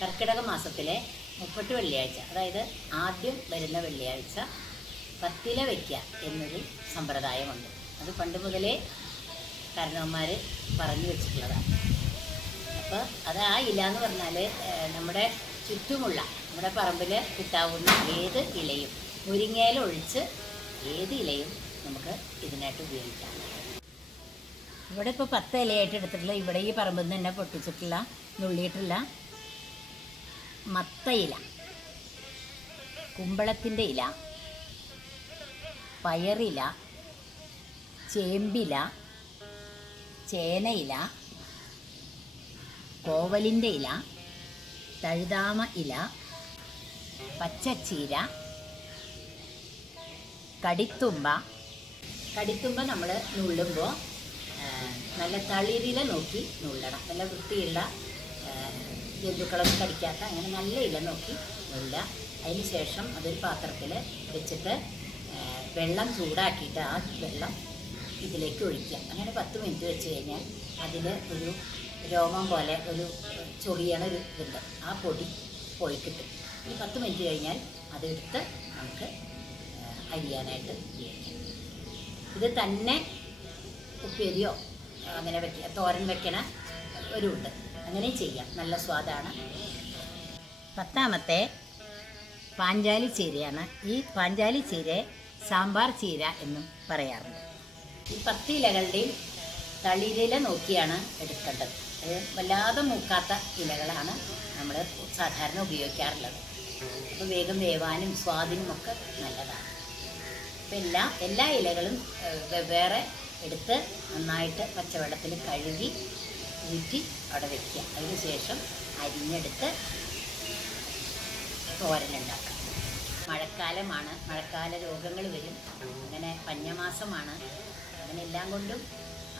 കർക്കിടക മാസത്തിലെ മുപ്പട്ട് വെള്ളിയാഴ്ച അതായത് ആദ്യം വരുന്ന വെള്ളിയാഴ്ച പത്തില വയ്ക്കുക എന്നൊരു സമ്പ്രദായമുണ്ട്. അത് പണ്ട് മുതലേ കാരണവന്മാർ പറഞ്ഞു വെച്ചിട്ടുള്ളതാണ് അപ്പോൾ അത് ആ ഇല എന്ന് പറഞ്ഞാൽ നമ്മുടെ ചുറ്റുമുള്ള നമ്മുടെ പറമ്പിൽ കിട്ടാവുന്ന ഏത് ഇലയും മുരിങ്ങയില ഒഴിച്ച് ഏത് ഇലയും നമുക്ക് ഇതിനായിട്ട് ഉപയോഗിക്കാം. ഇവിടെ ഇപ്പോൾ പത്ത് ഇലയായിട്ട് എടുത്തിട്ടില്ല ഇവിടെ ഈ പറമ്പിൽ നിന്ന് തന്നെ പൊട്ടിച്ചിട്ടില്ല നുള്ളിയിട്ടില്ല മത്ത ഇല. കുമ്പളത്തിന്റെ ഇല പയറില ചേമ്പില ചേനയില കോവലിന്റെ ഇല തഴുതാമ ഇല പച്ചച്ചീര കടിത്തുമ്പ. കടിത്തുമ്പ നമ്മൾ നുള്ളുമ്പോൾ നല്ല തളിരില നോക്കി നുള്ളണം. നല്ല വൃത്തിയുള്ള ജന്തുക്കളൊന്നും കടിക്കാത്ത അങ്ങനെ നല്ല ഇല നോക്കി നുള്ള അതിന് ശേഷം അതൊരു പാത്രത്തിൽ വെച്ചിട്ട് വെള്ളം ചൂടാക്കിയിട്ട് ആ വെള്ളം ഇതിലേക്ക് ഒഴിക്കുക. അങ്ങനെ പത്ത് മിനിറ്റ് വെച്ച് കഴിഞ്ഞാൽ അതിൽ ഒരു രോമം പോലെ ഒരു ചൊറിയണ ഒരു ഇതുണ്ട്. ആ പൊടി പോയി കിട്ടും. ഈ പത്ത് മിനിറ്റ് കഴിഞ്ഞാൽ അതെടുത്ത് നമുക്ക് അരിയാനായിട്ട് ഉപയോഗിക്കാം. ഇത് തന്നെ ഉപ്പേരിയോ അങ്ങനെ വെക്കുക തോരൻ വെക്കണ ഒരു ഉണ്ട്. അങ്ങനെ ചെയ്യാം. നല്ല സ്വാദാണ്. പത്താമത്തെ പാഞ്ചാലി ചീരയാണ്. ഈ പാഞ്ചാലി ചീരയെ സാമ്പാർ ചീര എന്നും പറയാറുണ്ട്. ഈ പത്തിലകളുടെയും തളിരില നോക്കിയാണ് എടുക്കേണ്ടത്. അത് വല്ലാതെ മൂക്കാത്ത ഇലകളാണ് നമ്മൾ സാധാരണ ഉപയോഗിക്കാറുള്ളത്. അപ്പോൾ വേഗം വേവാനും സ്വാദിനും ഒക്കെ നല്ലതാണ്. അപ്പം എല്ലാ എല്ലാ ഇലകളും വെവ്വേറെ എടുത്ത് നന്നായിട്ട് പച്ചവെള്ളത്തിൽ കഴുകി ഊറ്റി അവിടെ വെക്കുക. അതിന് ശേഷം അരിഞ്ഞെടുത്ത് തോരനുണ്ടാക്കുക മഴക്കാലമാണ് മഴക്കാല രോഗങ്ങൾ വരും. അങ്ങനെ പഞ്ഞമാസമാണ്. അങ്ങനെ എല്ലാം കൊണ്ടും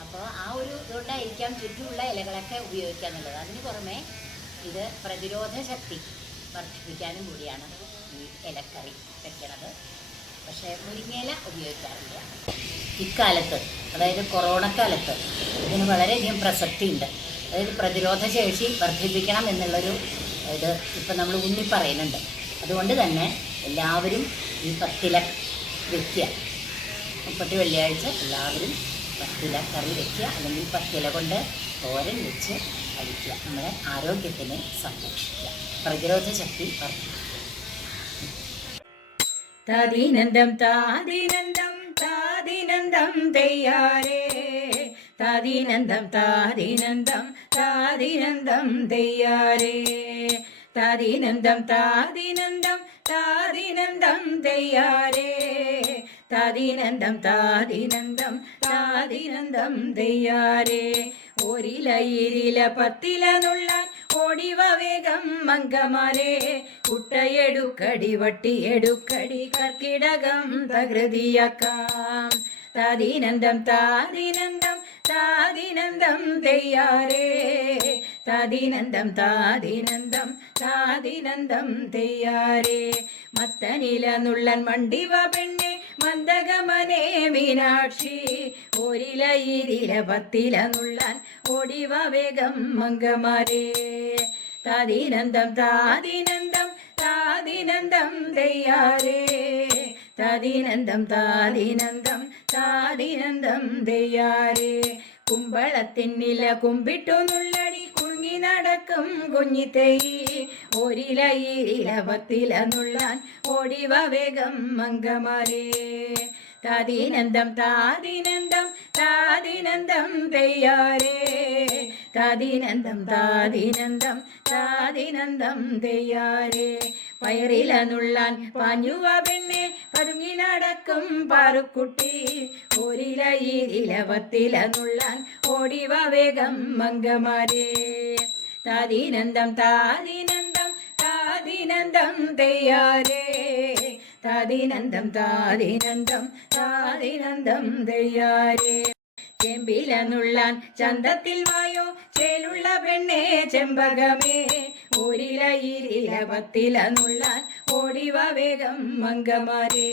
അപ്പോൾ ആ ഒരു ഇതുകൊണ്ടായിരിക്കാം ചുറ്റുമുള്ള ഇലകളൊക്കെ ഉപയോഗിക്കുക എന്നുള്ളത്. അതിന് പുറമെ ഇത് പ്രതിരോധ ശക്തി വർദ്ധിപ്പിക്കാനും കൂടിയാണ് ഈ ഇലക്കറി വെക്കണത്. പക്ഷേ മുരിങ്ങയില ഉപയോഗിക്കാറില്ല. ഇക്കാലത്ത് അതായത് കൊറോണ കാലത്ത് ഇതിന് വളരെയധികം പ്രസക്തിയുണ്ട്. അതായത് പ്രതിരോധ ശേഷി വർദ്ധിപ്പിക്കണം എന്നുള്ളൊരു ഇത് ഇപ്പം നമ്മൾ ഊന്നി പറയുന്നുണ്ട് അതുകൊണ്ട് തന്നെ എല്ലാവരും ഈ പത്തില വെക്കുക. മുപ്പത്തി വെള്ളിയാഴ്ച എല്ലാവരും പത്തില കറി വെക്കുക അല്ലെങ്കിൽ പത്തില കൊണ്ട് തോരൻ വെച്ച് കഴിക്കുക. നമ്മുടെ ആരോഗ്യത്തിനെ സംരക്ഷിക്കുക. പ്രതിരോധ ശക്തി വർദ്ധിപ്പിക്കുക. താദീനന്ദം താദീനന്ദം താദീനന്ദം തെയ്യാരേ താദീനന്ദം താദീനന്ദം താദീനന്ദം തെയ്യാരേ താദീനന്ദം താദീനന്ദം താദീനന്ദം തെയ്യാരേ താദീനന്ദം താദീനന്ദം താദീനന്ദം തെയ്യാരേ ഒരില ഇരില പത്തില നുള്ളാൻ ഓടിവ വേഗം മംഗമാരെ കുട്ടയെടുക്കടി വട്ടിയെടുക്കടി കർക്കിടകം തകൃതിയാക്കാം താദീനന്ദം താദീനന്ദം താദീനന്ദം തെയ്യാരേ താദീനന്ദം താദീനന്ദം താദീനന്ദം തെയ്യാരേ മത്തനില നുള്ളൻ മണ്ടിവ പെണ്ണെ മന്ദഗമനേ മീനാക്ഷി. ഒരില ഇരില പത്തില നുള്ളാൻ ഓടിവ വേഗം മംഗമാരേ. തദിനന്ദം താദിനന്ദം താദിനന്ദം ദയ്യാരേ തദിനന്ദം താദിനന്ദം താദിനന്ദം ദയ്യാരേ കുമ്പളത്തിന്നില കുമ്പിട്ടു നുള്ളടി നടക്കും കുഞ്ഞിത്തൈ ഒരില ഇരില പത്തില ഓടിവ വേഗം മങ്കമാരേ താദീനന്ദം താദിനന്ദം താദിനന്ദം തെയ്യാരേ താദിനന്ദം താദിനന്ദം താദിനന്ദം തെയ്യാരേ പയറില നുള്ളാൻ പാഞ്ഞുവ പെണ്ണെ പതുങ്ങി നടക്കും പാറുക്കുട്ടി. ഒരില ഇരില പത്തില നുള്ളാൻ ഓടിവ വേഗം മംഗമാരേ. താദിനന്ദം താദിനന്ദം താദിനന്ദം തെയ്യാരേ താദീനന്ദം താതിനന്ദം താതിനന്ദം തെയ്യാരേ ചെമ്പിലെന്നുള്ളാൻ നുള്ളാൻ ചന്തത്തിൽ വായോ? ചേലുള്ള പെണ്ണേ ചെമ്പകമേ. ഒരില ഇരില പത്തില നുള്ളാൻ ഓടിവ വേഗം മംഗമാരേ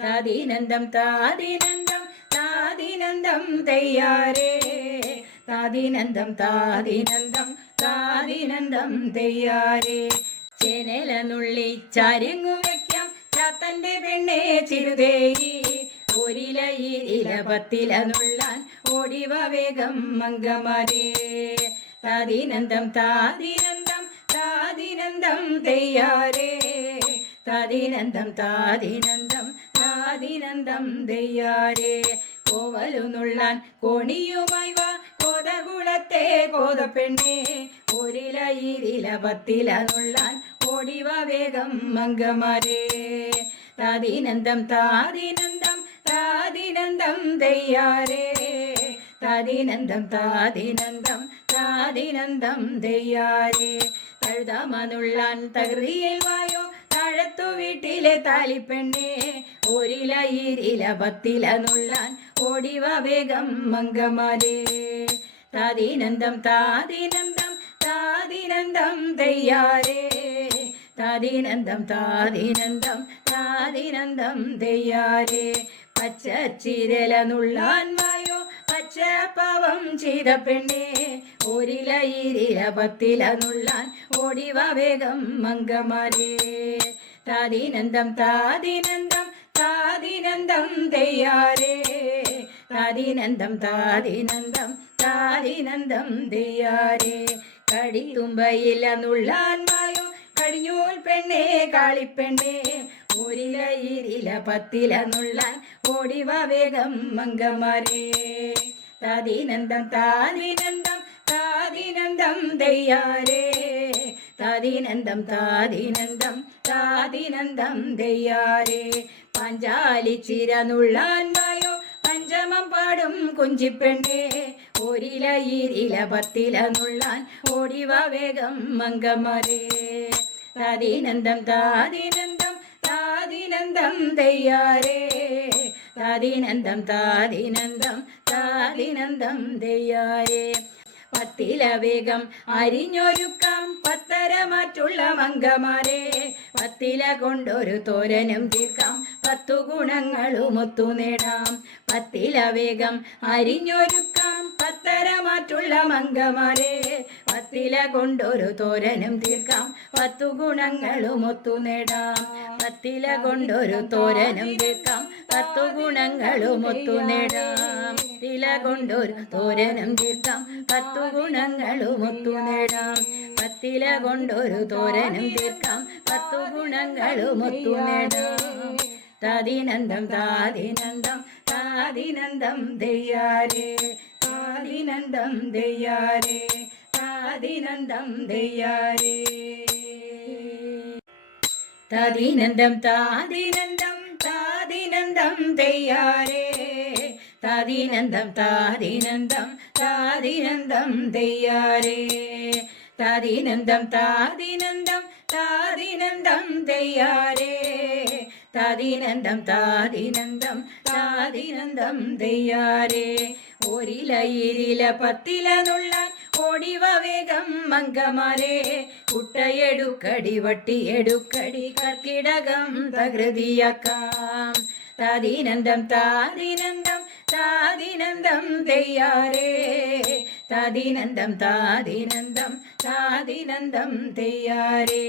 താതിനന്ദം താതിനന്ദം താതിനന്ദം തെയ്യാരേ താതിനന്ദം താതിനന്ദം താതിനന്ദം തെയ്യാരേ ചേനല നുള്ളി ചരങ്ങു വെക്കാം ചാത്തന്റെ പെണ്ണെ ചെറുതേയി. ഒരിലയിൽ ഇരില പത്തില നുള്ളാൻ ഓടിവ വേഗം മങ്കമാരേ താതിനന്ദം താതിനന്ദം താതിനന്ദം തെയ്യാരേ താതിനന്ദം താതിനന്ദം താതിനന്ദം തെയ്യാരേ കോവലു നുള്ളാൻ കോണിയുമായി വാ. കോതകുളത്തെ കോതപ്പെണ്ണേ. ഒരിലയിൽ ഇരില പത്തില നുള്ളാൻ ഓടിവ വേഗം മംഗമരേ. താതിനന്ദം താദിനന്ദം താതിനന്ദം തെയ്യാരേ താതിനന്ദം താദിനന്ദം താതിനന്ദം തെയ്യാരേ തഴുതാമനുള്ളാൻ തകൃതിയിൽ വായോ. താഴത്തു വീട്ടിലെ താലിപ്പെണ്ണേ. ഒരില ഇരില പത്തില നുള്ളാൻ ഓടിവ വേഗം മംഗമരേ. താതിനന്ദം താദിനന്ദം താദിനന്ദം തെയ്യാരേ താതിനന്ദം താദിനന്ദം താദിനന്ദം തെയ്യാരേ പച്ച ചിരല നുള്ളാൻ വായോ പച്ച പാവം ചെയ്ത പെണ്ണേ. ഒരില ഇരില പത്തില നുള്ളാൻ ഓടിവ വേഗം മങ്കമാരേ താദിനന്ദം താതിനന്ദം താതിനന്ദം തെയ്യാരേ താതിനന്ദം താതിനന്ദം താതിനന്ദം തെയ്യാരേ കടിത്തുമ്പയില നുള്ളാൻ വായോ കടിഞ്ഞൂൽ പെണ്ണേ കാളിപ്പെണ്ണേ ഊരില ഇരില പത്തില നുള്ള ഓടിവ വേഗം മംഗമാരേ. താതിനന്ദം താതിനന്ദം താതിനന്ദം ദയ്യാരേ. താതിനന്ദം താതിനന്ദം താതിനന്ദം ദയ്യാരേ. പഞ്ചാലി ചിര നുള്ളാൻ വായോ പഞ്ചമം പാടും കുഞ്ചിപ്പെണ്ണേ. ഒരില ഇരില പത്തില നുള്ളാൻ ഓടിവ വേഗം മങ്കമാരേ താതിനന്ദം താതിനന്ദം താതിനന്ദം ദയ്യാരേ. താതിനന്ദം താതിനന്ദം താതിനന്ദം ദയ്യാരേ. പത്തില വേഗം അരിഞ്ഞൊരുക്കാം പത്തര മറ്റുള്ള മംഗമാരെ. പത്തില കൊണ്ടൊരു തോരനും തീർക്കാം പത്തു ഗുണങ്ങളും ഒത്തു നേടാം. പത്തില വേഗം അരിഞ്ഞൊരുക്കാം പത്തര മംഗമാരെ പത്തില കൊണ്ടൊരു തോരനും തീർക്കാം. പത്തു ഗുണങ്ങളും ഒത്തു നേടാം. പത്തില കൊണ്ടൊരു തോരനും തീർക്കാം. പത്തു ഗുണങ്ങളും ഒത്തു നേടാം. തില കൊണ്ടൊരു തോരനും തീർക്കാം. പത്തു ഗുണങ്ങളും ഒത്തു നേടാം. പത്തില കൊണ്ടൊരു തോരനും തീർക്കാം. പത്തു ഗുണങ്ങളും ഒത്തു നേടാം. താതിനന്ദം താതിനന്ദം താതിനന്ദം ദയ്യാരേ താതിനന്ദം ദയ്യാരേ താതിനന്ദം ദയ്യാരേ താതിനന്ദം താതിനന്ദം താതിനന്ദം തെയ്യാരേ താതിനന്ദം താതിനന്ദം താതിനന്ദം തെയ്യാരേ താതിനന്ദം താതിനന്ദം താതിനന്ദം തെയ്യാരേ താതിനന്ദം താതിനന്ദം താതിനന്ദം തെയ്യാരേ ഒരില ഇരില പത്തില നുള്ളാൻ ഓടിവ വേഗം മങ്കമാരേ കുട്ടയെടുക്കടി വട്ടിയെടുക്കടി കർക്കിടകം തകൃതിയാക്കാം താതിനന്ദം താതിനന്ദം താതിനന്ദം തെയ്യാരേ താതിനന്ദം താതിനന്ദം താതിനന്ദം തെയ്യാരേ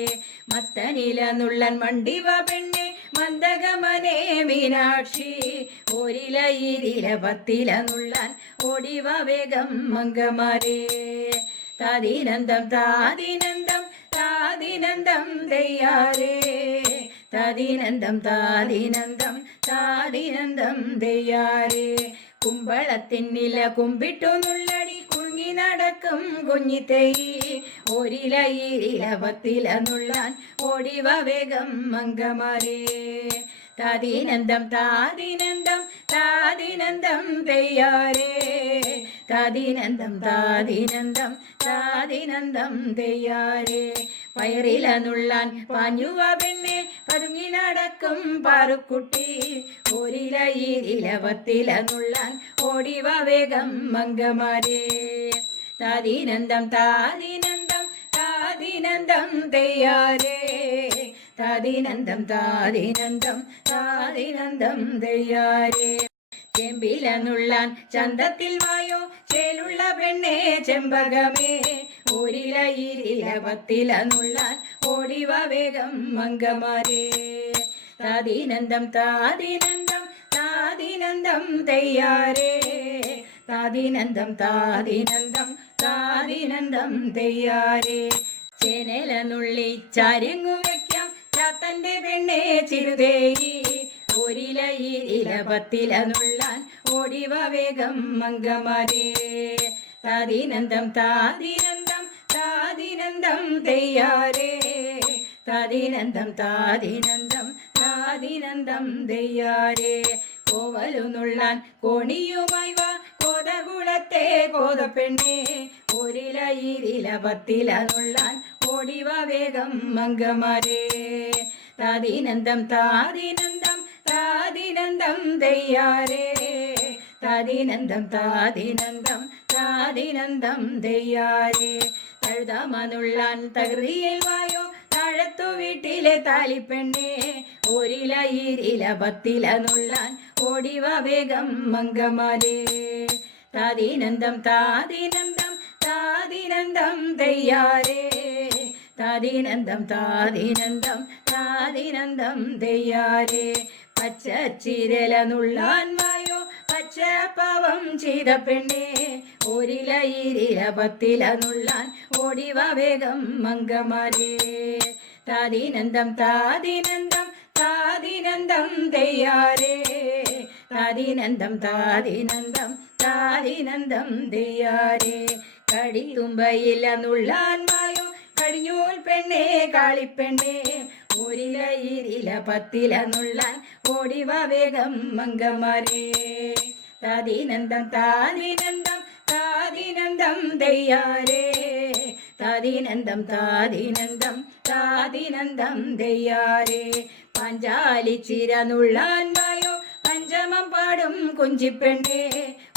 മത്തനില നുള്ളൻ മണ്ടിവ പെണ്ണെ മന്ദഗമനേ മീനാക്ഷി ഒരില ഇരില പത്തില നുള്ളാൻ ഓടിവ വേഗം മംഗമാരേ. താതിനന്ദം താദിനന്ദം താതിനന്ദം ദയ്യാരേ താതിനന്ദം താദിനന്ദം താതിനന്ദം ദയ്യാരേ കുമ്പളത്തിന്നില കുമ്പിട്ടു നുള്ളടി നടക്കും കുഞ്ഞിത്തൈ ഒരില ഇരില പത്തില നുള്ളാൻ ഓടിവ വേഗം മങ്കമാരേ താതിനന്ദം താതിനന്ദം താതിനന്ദം തെയ്യാരേ താതിനന്ദം താതിനന്ദം താതിനന്ദം തെയ്യാരേ പയറില നുള്ളാൻ പാഞ്ഞുവ പെണ്ണെ പതുങ്ങി നടക്കും പാറുക്കുട്ടി. ഒരില ഇരില പത്തില നുള്ളാൻ ഓടിവ വേഗം മംഗമാരേ. താതിനന്ദം താതിനന്ദം താതിനന്ദം തെയ്യാരേ. താതിനന്ദം താതിനന്ദം താതിനന്ദം തെയ്യാരേ. ചെമ്പില ചന്തത്തിൽ വായോ? ചേലുള്ള പെണ്ണേ ചെമ്പകമേ. ഒരില ഇരില പത്തിലെന്നുള്ളാൻ ഓടിവ വേഗം മങ്കമാരേ താതീനന്ദം താതീനന്ദം താതീനന്ദം തെയ്യാരേ. താതീനന്ദം താതീനന്ദം താതീനന്ദം തെയ്യാരേ. ചേനല നുള്ളി ചാരങ്ങു വെക്കാം ചാത്തന്റെ പെണ്ണെ ചിരുതേയി ഒരില ഇരില പത്തില നുള്ളാൻ ഓടിവ വേഗം മങ്കമാരേ താതിനന്ദം താതിനന്ദം താതിനന്ദം തെയ്യാരേ താതിനന്ദം താതിനന്ദം താതിനന്ദം തെയ്യാരേ കോവലു നുള്ളാൻ കോണിയുമായി വാ. കോതകുളത്തെ കോതപ്പെണ്ണേ. ഒരില ഇരില പത്തില നുള്ളാൻ ഓടിവ വേഗം മംഗമരേ. താതീനന്ദം താദിനന്ദം താതീനന്ദം തെയ്യാരേ താതീനന്ദം താദിനന്ദം താതീനന്ദം തെയ്യാരേ തഴുതാമനുള്ളാൻ തകൃതിയിൽ വായോ. താഴത്തു വീട്ടിലെ താലിപ്പെണ്ണേ. ഒരില ഇരില പത്തില നുള്ളാൻ ഓടിവ വേഗം മംഗമരേ. താദിനന്ദം താദിനന്ദം താദിനന്ദം തെയ്യാരേ താതീനന്ദം താദിനന്ദം താദിനന്ദം തെയ്യാരേ പച്ച ചിരല നുള്ളാൻ വായോ പച്ച പാവം ചെയ്ത പെണ്ണേ. ഒരില ഇരില പത്തില നുള്ളാൻ ഓടിവ വേഗം മങ്കമാരേ താദിനന്ദം താദിനന്ദം താദിനന്ദം തെയ്യാരേ താദിനന്ദം താദിനന്ദം താദിനന്ദം തെയ്യാരേ കടിത്തുമ്പയില നുള്ളാൻ വായോ കടിഞ്ഞൂൽ പെണ്ണേ കാളിപ്പെണ്ണേ ഒരില ഇരില പത്തില നുള്ളാൻ ഓടിവ വേഗം മങ്കമാരേ താതീനന്ദം താതിനന്ദം താതിനന്ദം ദയ്യാരേ. താതീനന്ദം താതിനന്ദം താതിനന്ദം ദയ്യാരേ. പഞ്ചാലി ചിര നുള്ളാൻ വായോ പഞ്ചമം പാടും കുഞ്ചിപ്പെണ്ണേ.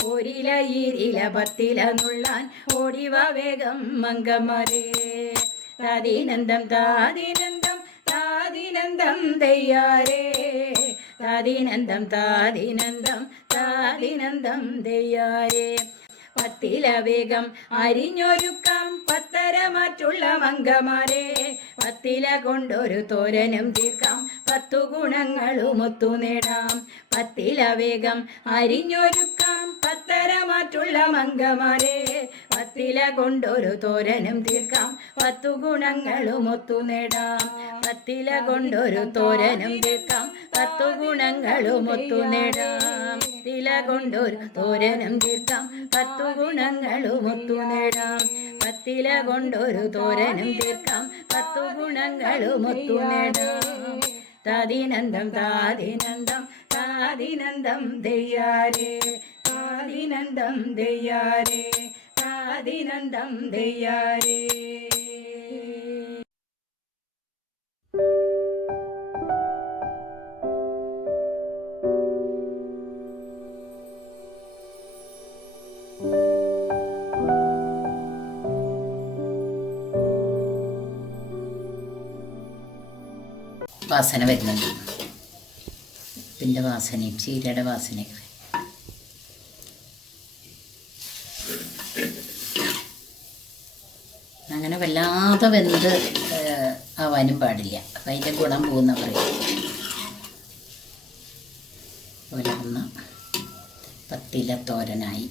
ഒരില ഇരില പത്തില നുള്ളാൻ ഓടിവ വേഗം മങ്കമാരേ താതീനന്ദം താദിനന്ദം താദിനന്ദം ദയ്യാരേ. താതീനന്ദം താതീനന്ദം താതീനന്ദം ദയ്യാരേ. പത്തില വേഗം അരിഞ്ഞൊരുക്കം പത്തര മറ്റുള്ള മംഗമാരെ. പത്തില കൊണ്ടൊരു തോരനും തീർക്കാം പത്തു ഗുണങ്ങളും ഒത്തു നേടാം. പത്തില വേഗം അരിഞ്ഞൊരുക്കാം. പത്തര മറ്റുള്ള മംഗമാരെ. പത്തില കൊണ്ടൊരു തോരനും തീർക്കാം. പത്തു ഗുണങ്ങളും ഒത്തു നേടാം. പത്തില കൊണ്ടൊരു തോരനും തീർക്കാം. പത്തു ഗുണങ്ങളും ഒത്തു നേടാം. തില കൊണ്ടൊരു തോരനും തീർക്കാം. പത്തു ഗുണങ്ങളും ഒത്തു നേടാം. പത്തില കൊണ്ടൊരു തോരനും തീർക്കാം. പത്തു ഗുണങ്ങളും ഒത്തു നേടാം. താതിനന്ദം താതിനന്ദം താതിനന്ദം ദയ്യാരേ താതിനന്ദം ദയ്യാരേ താതിനന്ദം ദയ്യാരേ വാസന വരുന്നുണ്ട്. ഉപ്പിന്റെ വാസനയും ചീരയുടെ വാസനയൊക്കെ അങ്ങനെ വല്ലാതെ വെന്ത് ആവാനും പാടില്ല. അപ്പം അതിന്റെ ഗുണം പോകുന്ന പറയും. പത്തില തോരനായി.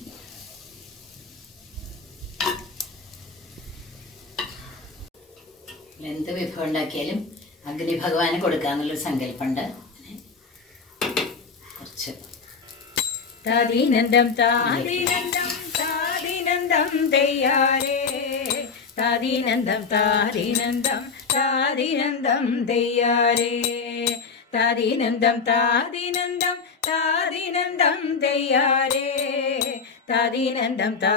എന്ത് വിഭവം ഉണ്ടാക്കിയാലും അഗ്നി ഭഗവാന് കൊടുക്കാന്നുള്ള സങ്കല്പമുണ്ട് കുറച്ച്. താതിനന്ദം താതിനന്ദം താതിനന്ദം തെയ്യാരേ താതിനന്ദം താതിനന്ദം താതിനന്ദം തെയ്യാരേ താതിനന്ദം താതിനന്ദം താതിനന്ദം തെയ്യാരേ താതിനന്ദം താ